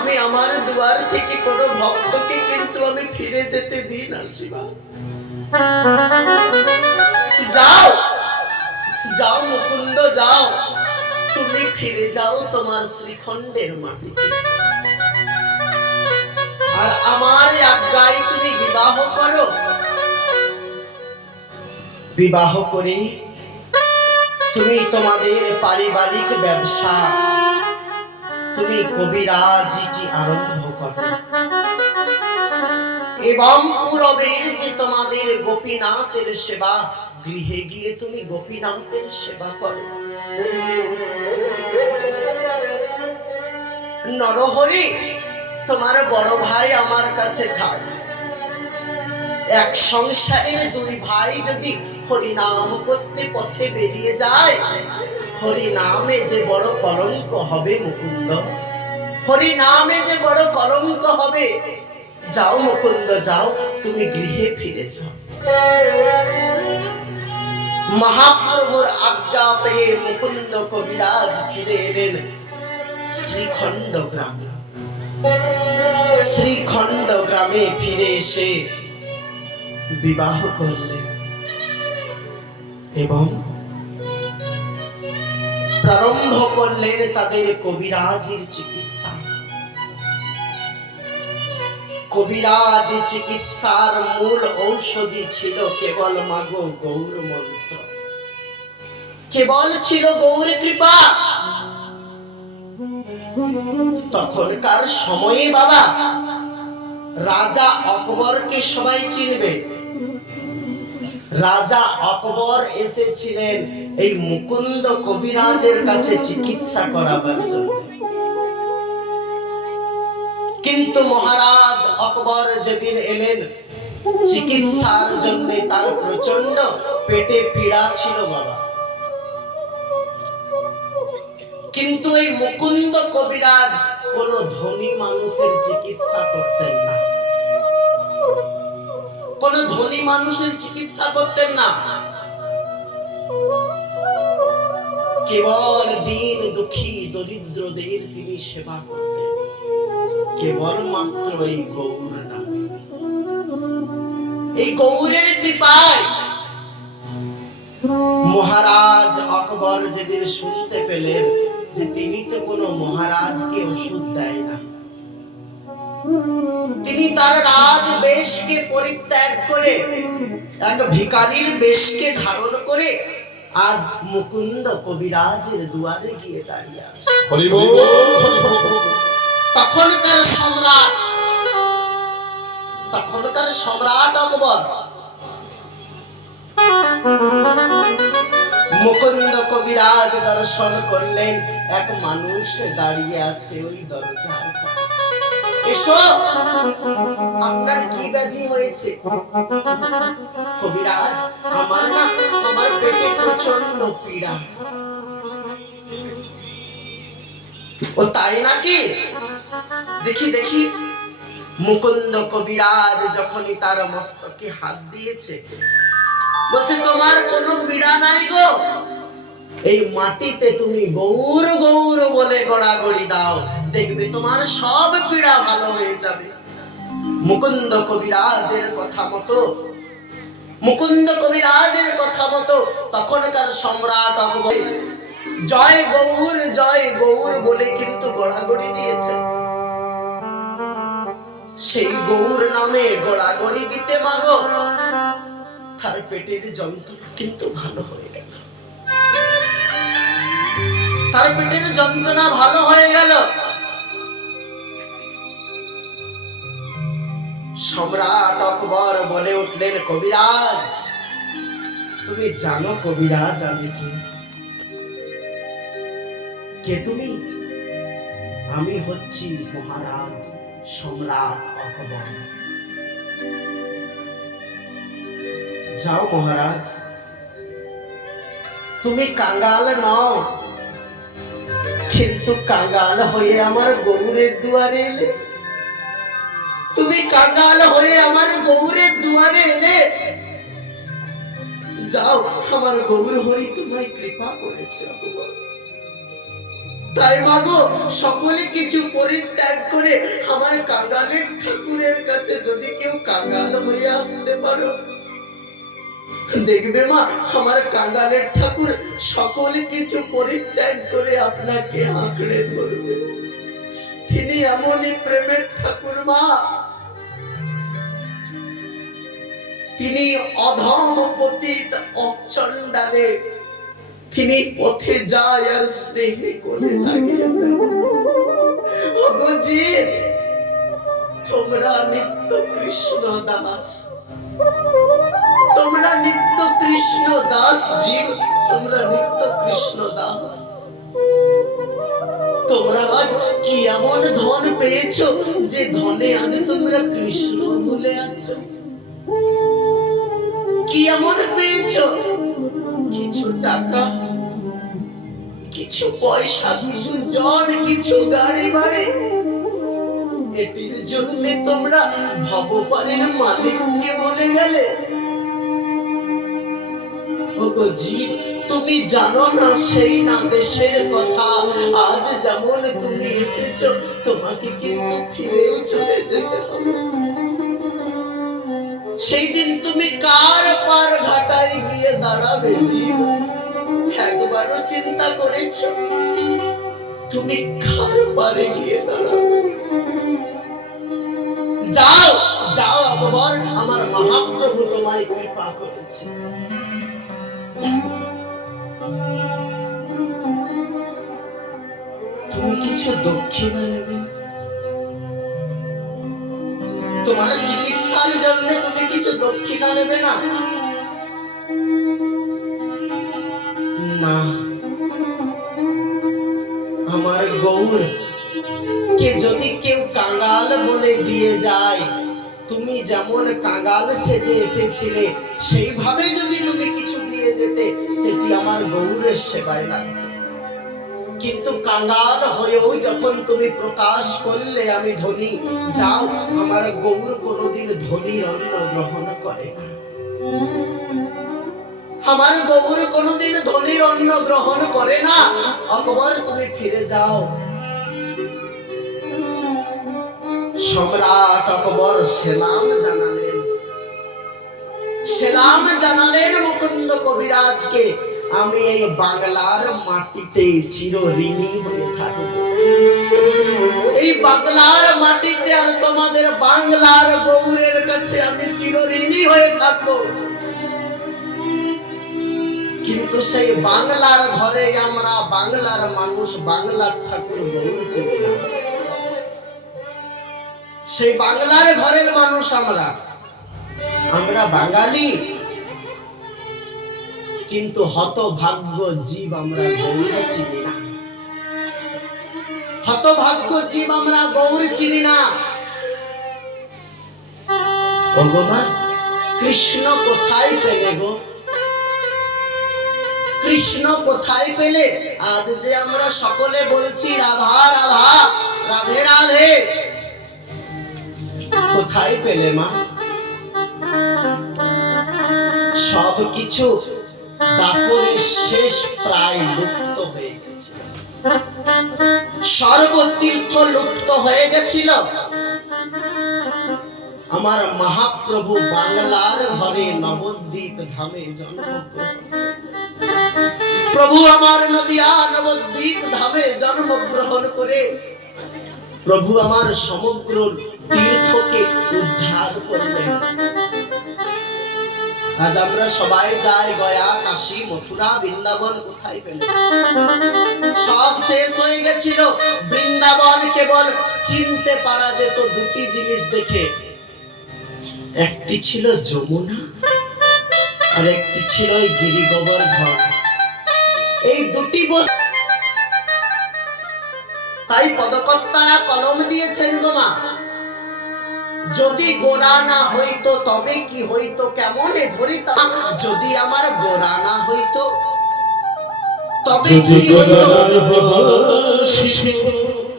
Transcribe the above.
আমি আমার দুয়ার থেকে কোনো ভক্তকে কিন্তু আমি ফিরে যেতে দিই না শিবা। যাও যাও মুকুন্দ যাও, তুমি ফিরে যাও তোমার শ্রীখণ্ডের মাটিতে, আর আমার আজ্ঞায় তুমি বিবাহ করো। বিবাহ করে তুমি তোমাদের পারিবারিক ব্যবসা তুমি কবিরাজিটি আরম্ভ করো, এবং পূরবের যে তোমাদের গোপীনাথের সেবা, গৃহে গিয়ে তুমি গোপীনাথের সেবা করো। নরহরি, তোমার বড় ভাই আমার কাছে থাক। এক সংসারের দুই ভাই যদি হরিনাম করতে পথে বেরিয়ে যায়, হরিনামে যে বড় কলঙ্ক হবে মুকুন্দ, হরিনামে যে বড় কলঙ্ক হবে। যাও মুকুন্দ যাও, তুমি গৃহে ফিরে যাও। মহাপ্রভুর আজ্ঞা পেয়ে মুকুন্দ কবিরাজ ফিরে এলেন শ্রীখণ্ড গ্রামে। শ্রীখণ্ড গ্রামে ফিরে এসে বিবাহ করলেন এবং প্রারম্ভ করলেন তাদের কবিরাজের চিকিৎসা। কবিরাজ চিকিৎসার মূল ঔষধি ছিল কেবল মাগো গৌর মন্ত্র, কেবল ছিল গৌর কৃপা। তখনকার সময়ে বাবা, রাজা আকবরকে সবাই চিনবে। রাজা আকবর এসেছিলেন এই মুকুন্দ কবিরাজের কাছে চিকিৎসা করাবার জন্য, কিন্তু মহারাজ আকবর যেদিন এলেন চিকিৎসার জন্য, তার প্রচন্ড পেটে পীড়া ছিল বাবা। কিন্তু এই মুকুন্দ কবিরাজ কোন ধনী মানুষের চিকিৎসা করতেন না, কোন ধনী মানুষের চিকিৎসা করতেন না, কেবল দীন দুঃখী দরিদ্রদের তিনি সেবা করতেন, কেবল মাত্র এই গৌর নামে। এই গৌরের কৃপায় মহারাজ আকবর যেদিন শুনতে পেলেন যে তিনি তো কোনো মহারাজকে ওষুধ দেয় না, তিনি তার রাজ বেশকে পরিত্যাগ করে এক ভিখারির বেশকে ধারণ করে আজ মুকুন্দ কবিরাজের দুয়ারে গিয়ে দাঁড়িয়ে আছে। তখনকার সম্রাট আকবর মুকুন্দ কবিরাজ দর্শন করলেন, এক মানুষ দাঁড়িয়ে আছে ওই দরজার পাশে। এসো, আপনার কি ব্যাধি হয়েছে? কবিরাজ, আমার পেটে প্রচন্ড পীড়া। ও তাই নাকি? দেখি দেখি। মুকুন্দ কবিরাজ যখনই তার মস্তকে হাত দিয়েছে, বলছে তোমার কোনো পীড়া নাই গো, এই মাটিতে তুমি গৌর গৌর বলে গড়াগড়ি দাও, দেখবে তোমার সব পীড়া ভালো হয়ে যাবে। মুকুন্দ কবিরাজের কথা মতো তখনকার সম্রাট আকবর জয় গৌর বলে কিন্তু গড়াগড়ি দিয়েছে। সেই গৌর নামে গড়াগড়ি দিতে মাগো তার পেটের যন্ত্রণা কিন্তু ভালো হয়ে গেল, তার পেটের যন্ত্রণা ভালো হয়ে গেল। সম্রাট আকবর বলে উঠলেন, কবিরাজ তুমি জানো কবিরাজ আমি কে? তুমি? আমি হচ্ছি মহারাজ সম্রাট আকবর। যাও মহারাজ, তুমি কাঙ্গাল নও, কিন্তু কাঙ্গাল হয়ে আমার গৌরের দুয়ারে এলে। তুমি কাঙ্গাল হয়ে আমার গৌরের দুয়ারে এলে। যাও, আমার গৌর হরি তোমায় কৃপা করেছে। তাই মাগো, সকলে কিছু পরিত্যাগ করে আমার কাঙালের ঠাকুরের কাছে যদি কেউ কাঙাল হয়ে আসতে পারো, দেখবে মা, আমার কাঙালের ঠাকুর সকল কিছু পরিত্যাগ করে আপনাকে আঁকড়ে ধরবে। তিনি এমনই প্রেমের ঠাকুর মা, তিনি অধম পতিত অচণ্ডালে তিনি পথে যায় আর স্নেহে কোলে লাগিয়ে ভগজি, তোমরা নিত্য কৃষ্ণ দাস, তোমরা নিত্য কৃষ্ণ দাস জীব, তোমরা নিত্য কৃষ্ণ দাস। তোমরা আজ কি এমন ধন পেয়েছো যে ধনে আজ তোমরা কৃষ্ণ ভুলে আছো? কি এমন পেয়েছো? কিছু টাকা, কিছু পয়সা, কিছু জন, কিছু গাড়ি বাড়ি, এটির জন্য তোমরা ভবপারের মালিককে বলে গেলে? ওগো জীব, তুমি জানো না সেই না দেশের কথা। আজ যেমন তুমি এসেছো, তোমাকে কিন্তু ফিরেও চলে যেতে হবে। সেই দিন তুমি কার পার ঘাটায় গিয়ে দাঁড়াবে জীব, একবারও চিন্তা করেছো? তুমি কার পারে গিয়ে দাঁড়াবে? যাও যাও আকবর, আমার মহাপ্রভু তোমায় কৃপা করেছে। তুমি কিছু দক্ষিণা নেবে? তোমার চিকিৎসার জন্য তুমি কিছু দক্ষিণা নেবে না? না, আমার গৌর কে যদি কেউ কাঙাল বলে দিয়ে যায়, তুমি যেমন কাঙাল সেজে এসেছিলে সেইভাবে যদি তুমি কিছু দিয়ে যেতে, সেটি আমার গৌরের সেবায় লাগতো। কিন্তু কাঙাল হয়েও যখন তুমি প্রকাশ করলে আমি ধনী, যাও, আমার গৌর কোনোদিন ধনীর অন্ন গ্রহণ করে না। আমার গৌর কোনোদিন ধনীর অন্ন গ্রহণ করে না। আকবর, তুমি ফিরে যাও। সম্রাট আকবর সেলাম জানালেন, সেলাম জানালেন মুকুন্দ কবিরাজকে, আমি এই বাংলার মাটিতে চিরঋণী হয়ে থাকব। এই বাংলার মাটিতে আর তোমাদের বাংলার গৌরের কাছে আমি চিরঋণী হয়ে থাকব। কিন্তু সেই বাংলার ঘরে আমরা বাংলার মানুষ, বাংলার ঠাকুর গৌর চিনি না। সেই বাংলার ঘরের মানুষ আমরা বাঙালি, কিন্তু হতভাগ্য জীব আমরা গৌর চিনি না। হতভাগ্য জীব আমরা গৌর চিনি না। ওগো মা, কৃষ্ণ কোথায় পেলে গো? কৃষ্ণ কোথায় পেলে? আজ যে আমরা সকলে বলছি রাধা রাধা, রাধে রাধে, কোথায় পেলে মা? সব কিছু দাপরের শেষ প্রায় লুপ্ত হয়ে গেছিল, সর্বতীর্থ লুপ্ত হয়ে গেছিল। আমার মহাপ্রভু বাংলার ঘরে নবদ্বীপ ধামে জন্মগ্রহণ, প্রভু আমার নদিয়া নবদ্বীপ ধামে জন্মগ্রহণ করে প্রভু আমার সমগ্র তীর্থকে উদ্ধার করলেন। আজ আমরা সবাই যাই গয়া, কাশী, মথুরা, বৃন্দাবন, কোথায় পেলেন? সব শেষ হয়ে গেছিল। বৃন্দাবন কেবল চিনতে পারা যেত দুটি জিনিস দেখে, একটি ছিল যমুনা আর একটি ছিল গিরি গোবর্ধন। এই দুটি তাই পদকর্তারা কলম দিয়েছেন গো মা, যদি গোরা না হইতো তবে কি হইতো, কেমনে ধরিতাম? যদি আমার গোরা না হইতো তবে কি হইতো?